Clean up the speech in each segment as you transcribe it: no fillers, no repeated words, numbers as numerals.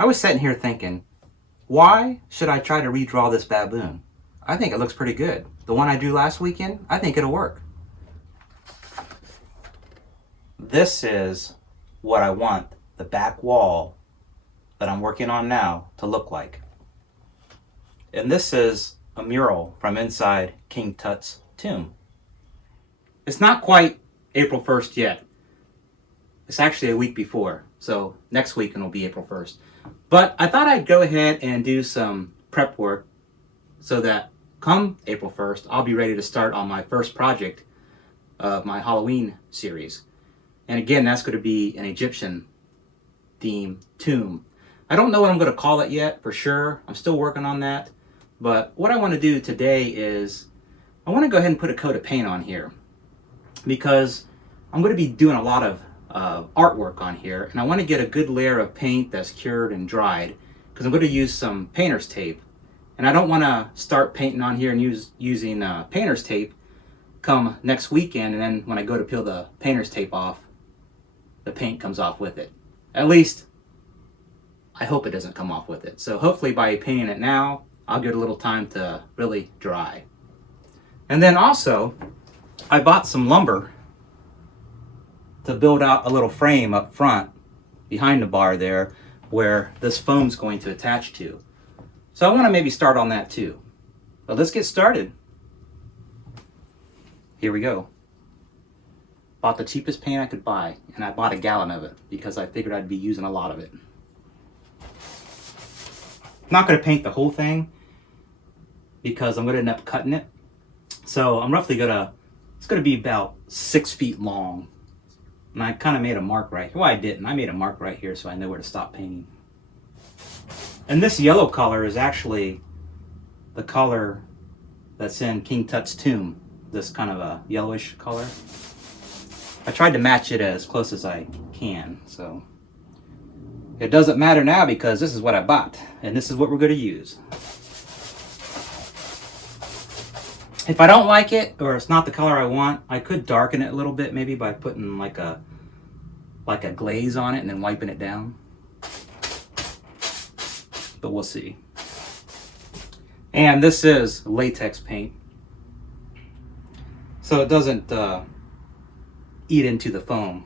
I was sitting here thinking, why should I try to redraw this baboon? I think it looks pretty good. The one I drew last weekend, I think it'll work. This is what I want the back wall that I'm working on now to look like. And this is a mural from inside King Tut's tomb. It's not quite April 1st yet. It's actually a week before, so next week it'll be April 1st. But I thought I'd go ahead and do some prep work so that come April 1st, I'll be ready to start on my first project of my Halloween series. And again, that's going to be an Egyptian theme tomb. I don't know what I'm going to call it yet for sure. I'm still working on that. But what I want to do today is I want to go ahead and put a coat of paint on here because I'm going to be doing a lot of artwork on here, and I want to get a good layer of paint that's cured and dried because I'm going to use some painter's tape. And I don't want to start painting on here and using painter's tape come next weekend, and then when I go to peel the painter's tape off, the paint comes off with it. At least, I hope it doesn't come off with it. So hopefully by painting it now, I'll get a little time to really dry. And then also, I bought some lumber to build out a little frame up front behind the bar there where this foam's going to attach to. So I want to maybe start on that too. But let's get started. Here we go. Bought the cheapest paint I could buy, and I bought a gallon of it because I figured I'd be using a lot of it. I'm not going to paint the whole thing because I'm going to end up cutting it. So I'm roughly it's going to be about 6 feet long. And I kind of made a mark right here. Well, I didn't. I made a mark right here so I know where to stop painting. And this yellow color is actually the color that's in King Tut's tomb. This kind of a yellowish color. I tried to match it as close as I can, so it doesn't matter now because this is what I bought, and this is what we're going to use. If I don't like it, or it's not the color I want, I could darken it a little bit, maybe by putting like a glaze on it and then wiping it down. But we'll see. And this is latex paint, so it doesn't eat into the foam.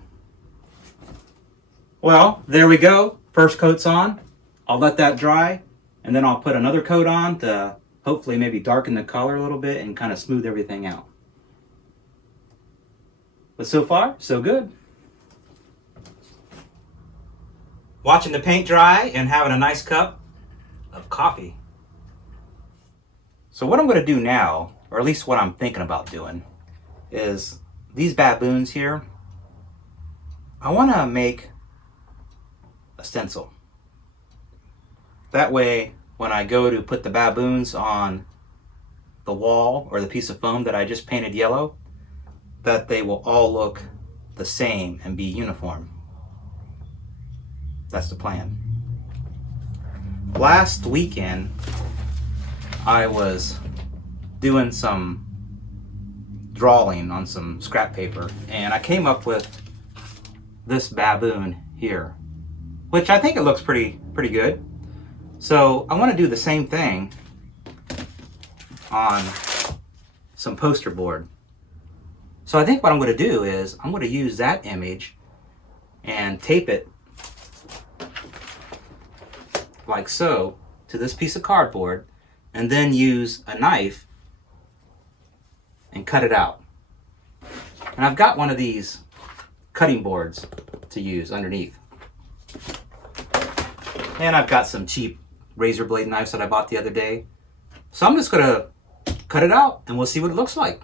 Well, there we go. First coat's on. I'll let that dry, and then I'll put another coat on to hopefully maybe darken the color a little bit and kind of smooth everything out. But so far, so good. Watching the paint dry and having a nice cup of coffee. So what I'm going to do now, or at least what I'm thinking about doing, is these baboons here, I want to make a stencil. That way, when I go to put the baboons on the wall or the piece of foam that I just painted yellow, that they will all look the same and be uniform. That's the plan. Last weekend, I was doing some drawing on some scrap paper, and I came up with this baboon here, which I think it looks pretty good. So I want to do the same thing on some poster board. So I think what I'm going to do is I'm going to use that image and tape it like so to this piece of cardboard, and then use a knife and cut it out. And I've got one of these cutting boards to use underneath. And I've got some cheap razor blade knives that I bought the other day. So I'm just gonna cut it out and we'll see what it looks like.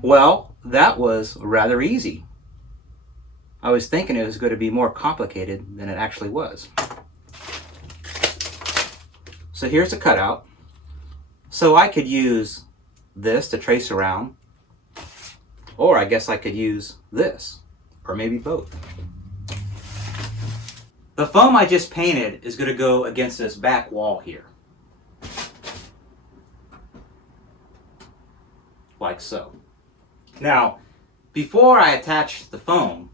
Well, that was rather easy. I was thinking it was going to be more complicated than it actually was. So here's a cutout. So I could use this to trace around, or I guess I could use this, or maybe both. The foam I just painted is going to go against this back wall here. Like so. Now, before I attach the foam,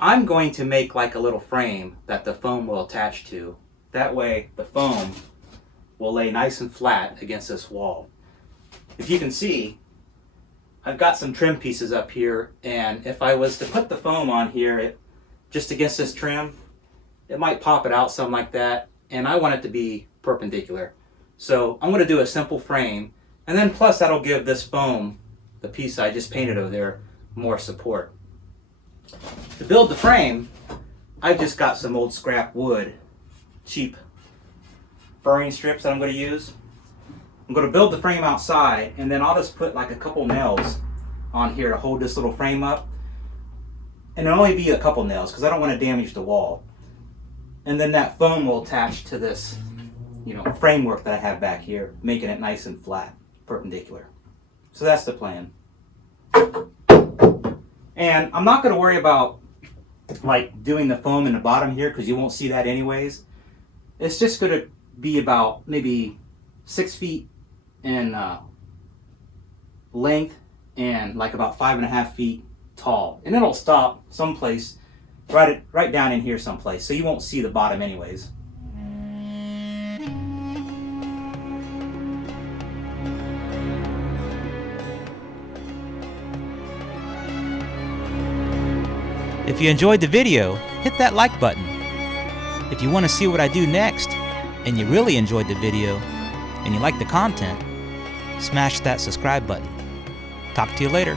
I'm going to make like a little frame that the foam will attach to. That way the foam will lay nice and flat against this wall. If you can see, I've got some trim pieces up here, and if I was to put the foam on here just against this trim, it might pop it out something like that, and I want it to be perpendicular. So I'm going to do a simple frame, and then plus that'll give this foam, the piece I just painted over there, more support. To build the frame, I've just got some old scrap wood, cheap furring strips that I'm going to use. I'm going to build the frame outside, and then I'll just put like a couple nails on here to hold this little frame up. And it'll only be a couple nails because I don't want to damage the wall. And then that foam will attach to this, framework that I have back here, making it nice and flat, perpendicular. So that's the plan. And I'm not going to worry about like doing the foam in the bottom here because you won't see that anyways. It's just going to be about maybe 6 feet in length and like about 5.5 feet tall. And it'll stop someplace right down in here someplace. So you won't see the bottom anyways. If you enjoyed the video, hit that like button. If you want to see what I do next, and you really enjoyed the video, and you like the content, smash that subscribe button. Talk to you later.